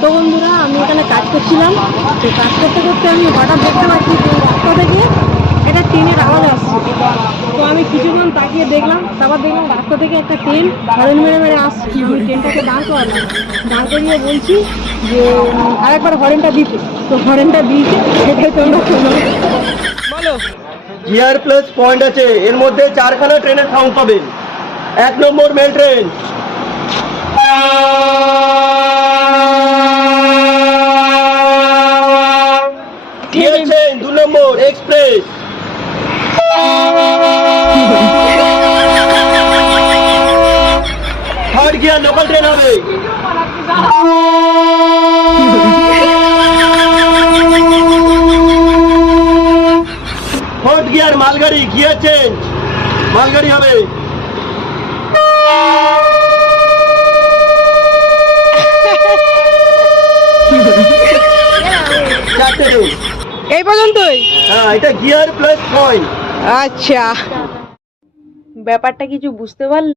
তো বন্ধুরা, আমি এখানে কাজ করছিলাম। তো কাজ করতে করতে আমি হঠাৎ দেখতে পাচ্ছি যে রাস্তা থেকে একটা ট্রেনের আওয়াজ আসছে। তো আমি কিছুক্ষণ তাকিয়ে দেখলাম, তারপর দেখলাম রাস্তা থেকে একটা ট্রেন হরেন মেরে মেরে আসছে। আমি ট্রেনটাকে দাঁড় করালাম, দাঁড় করিয়ে বলছি যে আরেকবার হরেনটা দিতে। তো হরেনটা দিয়েছে, সেটাই তোমরা শোনো। বলো। জিআর প্লাস পয়েন্ট আছে, এর মধ্যে 4খানা ট্রেনের সাউন্ড পাবেন। 1 নম্বর মেল ট্রেন, জিআর 2 নম্বর express, third gear local train হবে। ফোর্থ গিয়ার মালগাড়ি, গিয়ার চেঞ্জ, মালগাড়ি হবে। চারটে ট্রেন। এই পর্যন্তই? হ্যাঁ, এটা গিয়ার প্লাস পয়েন্ট। আচ্ছা, ব্যাপারটা কিছু বুঝতে পারলে?